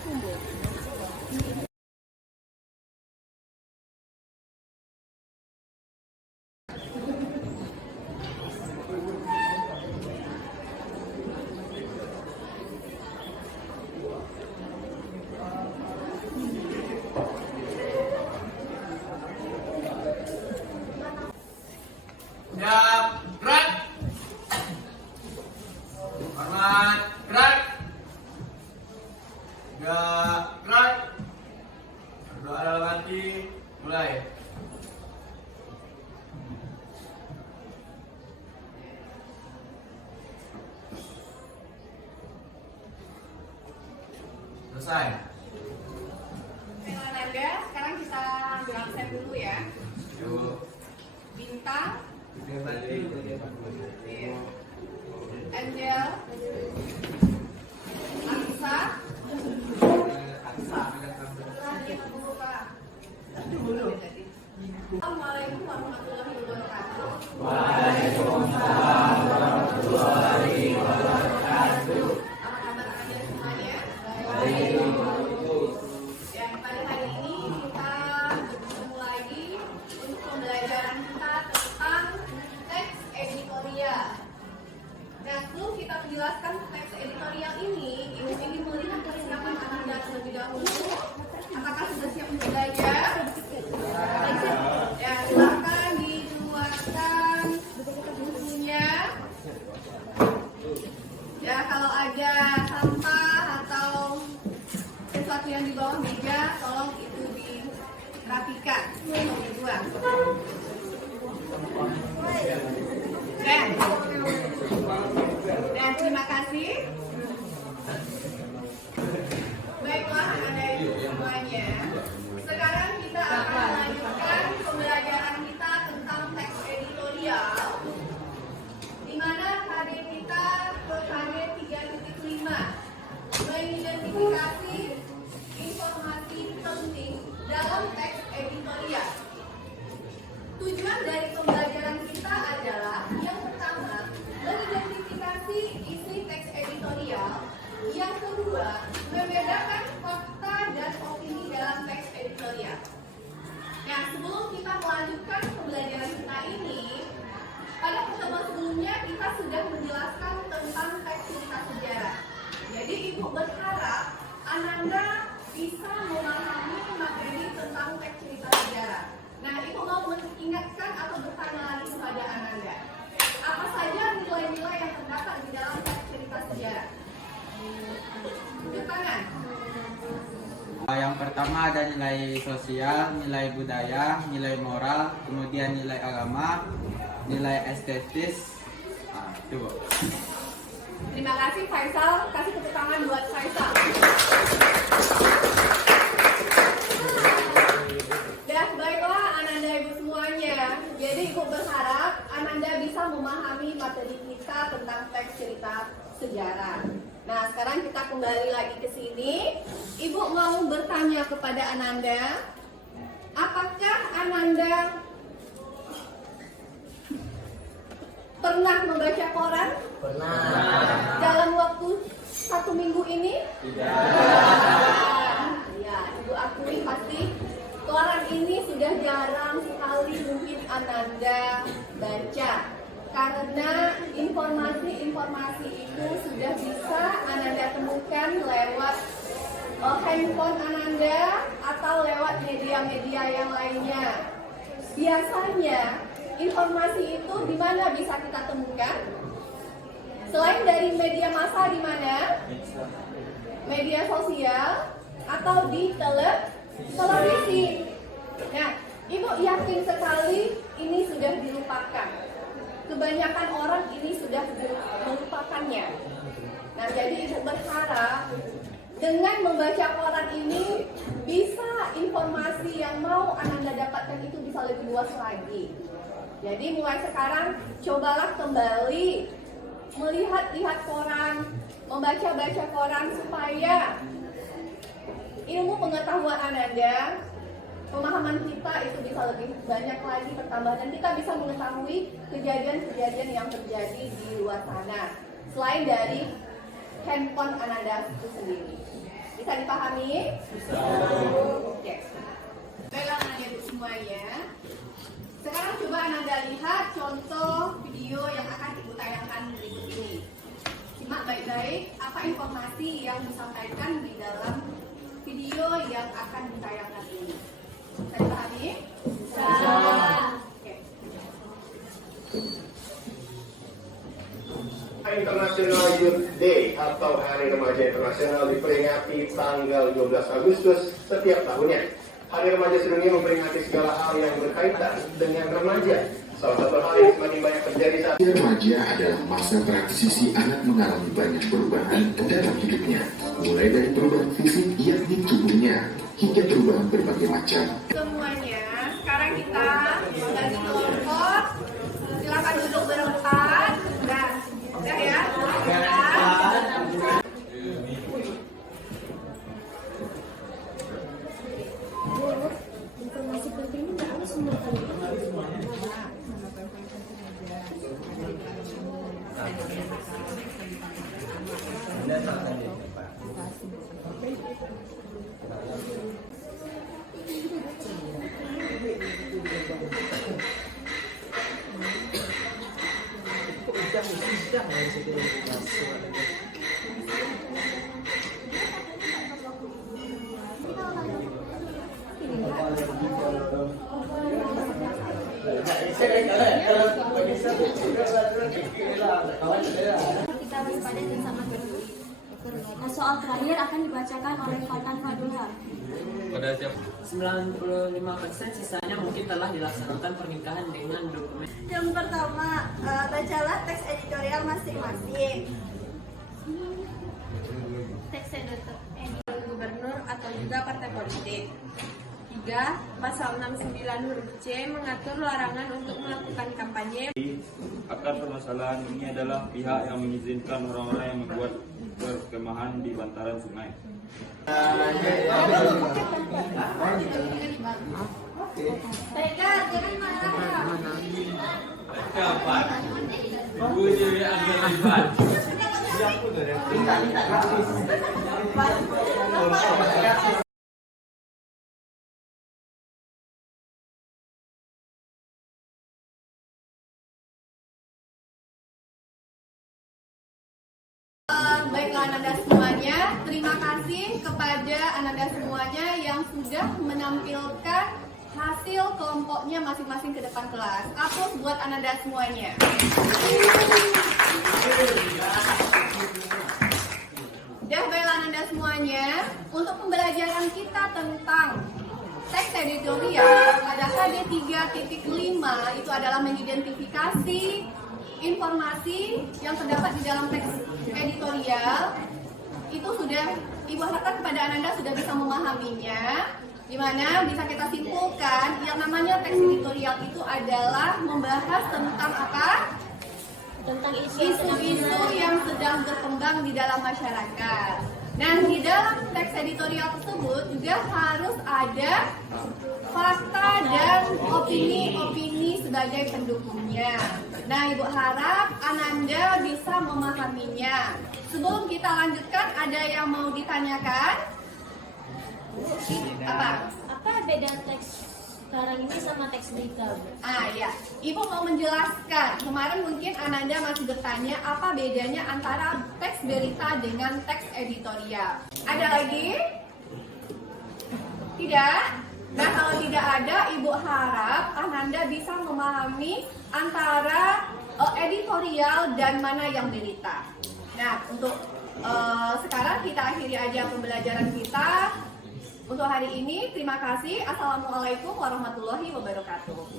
Siap, gerak. Hormat, gerak. Gerak. Berdoa dalam hati, mulai. Selesai. Dengan Anda, sekarang kita berabsen dulu ya. Yuk. Bintang, Iya. Angel, Aksa, Assalamualaikum warahmatullahi wabarakatuh. Waalaikumsalam warahmatullahi wabarakatuh. Apa kabar kalian semuanya? Baik. Yang pada hari ini kita bertemu lagi untuk pembelajaran kita tentang teks editorial. Nah, sebelum kita menjelaskan teks editorial ini, Ibu ingin melihat persiapan Anda terlebih dahulu. Apakah sudah siap untuk belajar? Ya, silakan dikeluarkan bukunya. Ya, kalau ada sampah atau sesuatu yang di bawah meja, tolong itu dirapikan atau dibuang. Dan terima kasih. Baiklah, Anda ibu semuanya. Sekarang kita akan melanjutkan pembelajaran kita tentang teks editorial, di mana KD kita ke KD 3.5, mengidentifikasi informasi penting dalam teks editorial. Tujuan dari pembelajaran kita adalah yang pertama, mengidentifikasi isi teks editorial. Yang kedua, membedakan fakta dan opini dalam teks editorial. Nah, sebelum kita melanjutkan pembelajaran kita ini, pada pertemuan sebelumnya kita sudah menjelaskan tentang teks cerita sejarah. Jadi Ibu berharap Ananda bisa memahami materi tentang teks cerita sejarah. Nah, Ibu mau mengingatkan atau bertanya lagi kepada Ananda, apa saja nilai-nilai yang terdapat di dalam teks cerita sejarah? Tangan. Yang pertama ada nilai sosial, nilai budaya, nilai moral, kemudian nilai agama, nilai estetis. Itu. Terima kasih Faisal, kasih tepuk tangan buat Faisal. Ya, baiklah Ananda ibu semuanya. Jadi ibu berharap Ananda bisa memahami materi kita tentang teks cerita sejarah. Nah, sekarang kita kembali lagi ke sini. Ibu mau bertanya kepada Ananda, apakah Ananda pernah membaca koran? Pernah. Dalam waktu 1 minggu ini? Tidak. Ya, Ibu akui pasti koran ini sudah jarang sekali mungkin Ananda baca. Karena informasi-informasi itu sudah bisa Ananda temukan lewat handphone Ananda atau lewat media-media yang lainnya. Biasanya informasi itu di mana bisa kita temukan? Selain dari media massa di mana? Media sosial atau di televisi. Nah, Ibu yakin sekali ini sudah dilupakan. Kebanyakan orang ini sudah melupakannya. Nah, jadi Ibu berharap dengan membaca koran ini bisa informasi yang mau Ananda dapatkan itu bisa lebih luas lagi. Jadi mulai sekarang cobalah kembali melihat-lihat koran, membaca-baca koran supaya ilmu pengetahuan Ananda, pemahaman kita itu bisa lebih banyak lagi bertambah dan kita bisa mengetahui kejadian-kejadian yang terjadi di luar sana selain dari handphone Ananda itu sendiri. Bisa dipahami? Oke. Baiklah anak-anak semuanya. Sekarang coba Ananda lihat contoh video yang akan Ibu tayangkan berikut ini. Simak baik-baik apa informasi yang disampaikan di dalam video yang akan ditayangkan ini. Bisa dipahami? Bisa. Oke. International Youth Day atau Hari Remaja Internasional diperingati tanggal 12 Agustus setiap tahunnya. Hari Remaja sedunia memperingati segala hal yang berkaitan dengan remaja. Salah satu hal yang semakin banyak terjadi saat Usia remaja adalah masa transisi anak mengalami banyak perubahan dalam hidupnya, mulai dari perubahan fisik yakni tubuhnya, hingga perubahan berbagai macam. Semuanya, sekarang kita bagi kelompok. Silakan duduk berempat. Nah, udah ya. Informasi pentingnya nggak harus semua kali. Kita waspada dan sama peduli. Nah, soal terakhir akan dibacakan oleh Fatan Fadulha. Pada tiap 95% sisanya mungkin telah dilaksanakan pernikahan dengan dokumen. Yang pertama, bacalah teks editorial masing-masing. Teks editorial Gubernur atau juga partai politik. 3. Pasal 69 huruf C mengatur larangan untuk melakukan kampanye. Akar permasalahan ini adalah pihak yang mengizinkan orang-orang yang membuat perkemahan di bantaran sungai. Baiklah, jangan marah. Baiklah Ananda semuanya, terima kasih kepada Ananda semuanya yang sudah menampilkan hasil kelompoknya masing-masing ke depan kelas. Aplaus buat Ananda semuanya. Baiklah Ananda semuanya, untuk pembelajaran kita tentang teks editorial pada HD 3.5 itu adalah mengidentifikasi informasi yang terdapat di dalam teks editorial. Itu sudah Ibu harapkan kepada Ananda sudah bisa memahaminya, di mana bisa kita simpulkan yang namanya teks editorial itu adalah membahas tentang apa? tentang Isu-isu yang sedang berkembang di dalam masyarakat. Nah, di dalam teks editorial tersebut juga harus ada fakta dan opini-opini sebagai pendukungnya. Nah, Ibu harap Ananda bisa memahaminya. Sebelum kita lanjutkan, ada yang mau ditanyakan? Apa beda teks sekarang ini sama teks berita? Ya, Ibu mau menjelaskan. Kemarin mungkin Ananda masih bertanya apa bedanya antara teks berita dengan teks editorial. Ada lagi? Tidak? Nah, kalau tidak ada, Ibu harap Ananda bisa memahami antara editorial dan mana yang berita. Nah, untuk sekarang kita akhiri aja pembelajaran kita. Untuk hari ini, terima kasih. Assalamualaikum warahmatullahi wabarakatuh.